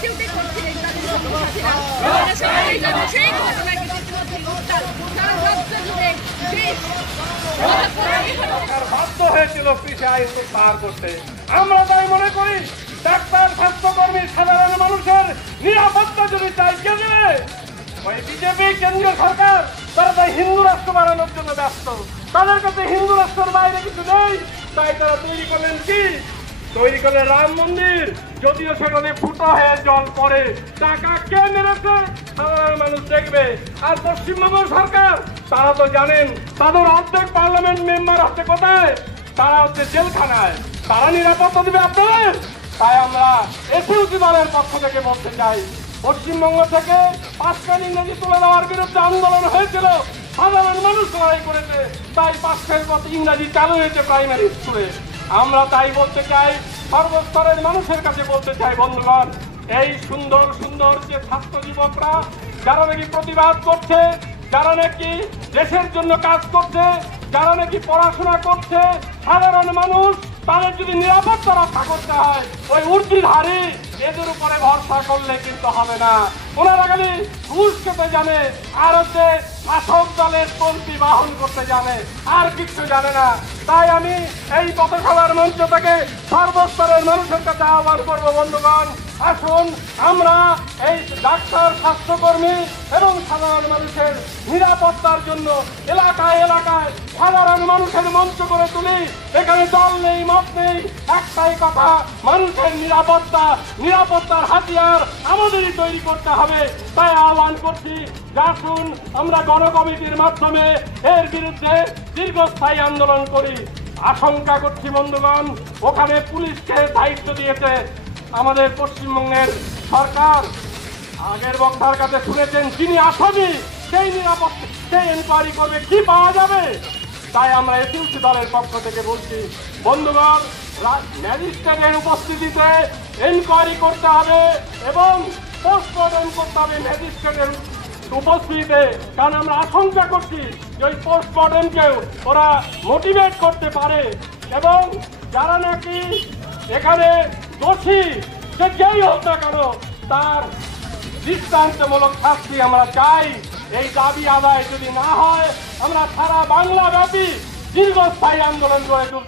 Prosecute করছে সেই ঘটনাকে সারা রাজ্য জুড়ে বাধ্য হয়েছিল কৃষি আইন পার করতে। আমরা তাই মনে করি ডাক্তার, স্বাস্থ্যকর্মী, সাধারণ মানুষের নিরাপত্তা যদি চাই কে দেবে? ওই বিজেপি কেন্দ্রীয় সরকার, তারা তাই হিন্দু রাষ্ট্র বানানোর জন্য ব্যস্ত। তাদের কাছে হিন্দু রাষ্ট্রের বাইরে কিছু নেই, তাই তারা তৈরি করলেন কি? তৈরি করলেন রাম মন্দির। যদিও সেখানে ফুটো হয়ে জল পড়ে, টাকা কে মেরেছে সাধারণ মানুষ দেখবে। আর পশ্চিমবঙ্গ সরকার, তারা তো জানেন তাদের অর্ধেক পার্লামেন্ট মেম্বার আছে কোথায়? তারা হচ্ছে জেলখানায়। তারা নিরাপত্তা দিবে আপনাদের? তাই আমরা এসইউসি দলের পক্ষ থেকে বলতে চাই, পশ্চিমবঙ্গ থেকে 5 ফেল ইংরেজি তুলে দেওয়ার বিরুদ্ধে আন্দোলন হয়েছিল, সাধারণ মানুষ লড়াই করেছে, তাই 5 ফেল ইংরাজি চালু হয়েছে প্রাইমারি স্কুলে। আমরা তাই বলতে চাই, সর্বস্তরের মানুষের কাছে বলতে চাই, বন্ধুগণ, এই সুন্দর সুন্দর যে ছাত্র যুবকরা যারা নাকি প্রতিবাদ করছে, যারা নাকি দেশের জন্য কাজ করছে, যারা নাকি পড়াশোনা করছে, সাধারণ মানুষ, তাদের যদি নিরাপত্তা রক্ষা করতে হয়, ওই ঊর্ধ্বধারী এদের উপরে ভরসা করলে কিন্তু হবে না। ওনারা খালি ঘুষ খেতে জানে, আর হচ্ছে শাসক দলের তন্ত্রী বাহন করতে জানে, আর কিছু জানে না। তাই আমি এই পথসভার মঞ্চ থেকে সর্বস্তরের মানুষের কাছে আহ্বান করবো, বন্ধুগণ, আসুন আমরা এই ডাক্তার, স্বাস্থ্যকর্মী এবং সাধারণ মানুষের নিরাপত্তার জন্য এলাকায় এলাকায় সাধারণ মানুষের মঞ্চ করে তুলি। এখানে দল নেই, মত নেই, একটাই কথা, মানুষের নিরাপত্তা, নিরাপত্তার হাতিয়ার আমাদেরই তৈরি করতে হবে। তাই আহ্বান করছি, আসুন আমরা গণকমিটির মাধ্যমে এর বিরুদ্ধে দীর্ঘস্থায়ী আন্দোলন করি। আশঙ্কা করছি, বন্ধুগণ, ওখানে পুলিশকে দায়িত্ব দিয়েছে আমাদের পশ্চিমবঙ্গের সরকার। আগের বক্তার কাছে শুনেছেন, যিনি আসামি সেই নিরাপত্তা, সেই এনকোয়ারি করবে, কি পাওয়া যাবে? তাই আমরা এসইউসি দলের পক্ষ থেকে বলছি, বন্ধুগণ, ম্যাজিস্ট্রেটের উপস্থিতিতে এনকোয়ারি করতে হবে এবং পোস্টমর্টম করতে হবে ম্যাজিস্ট্রেটের উপস্থিতিতে। কারণ আমরা আশঙ্কা করছি যে ওই পোস্টমর্টমকেও ওরা মোটিভেট করতে পারে, এবং যারা নাকি এখানে দোষী, সে যেই হোক না কেন, তার দৃষ্টান্তমূলক শাস্তি আমরা চাই। এই দাবি আদায় যদি না হয়, আমরা সারা বাংলা ব্যাপী দীর্ঘস্থায়ী আন্দোলন গড়ে তুলতে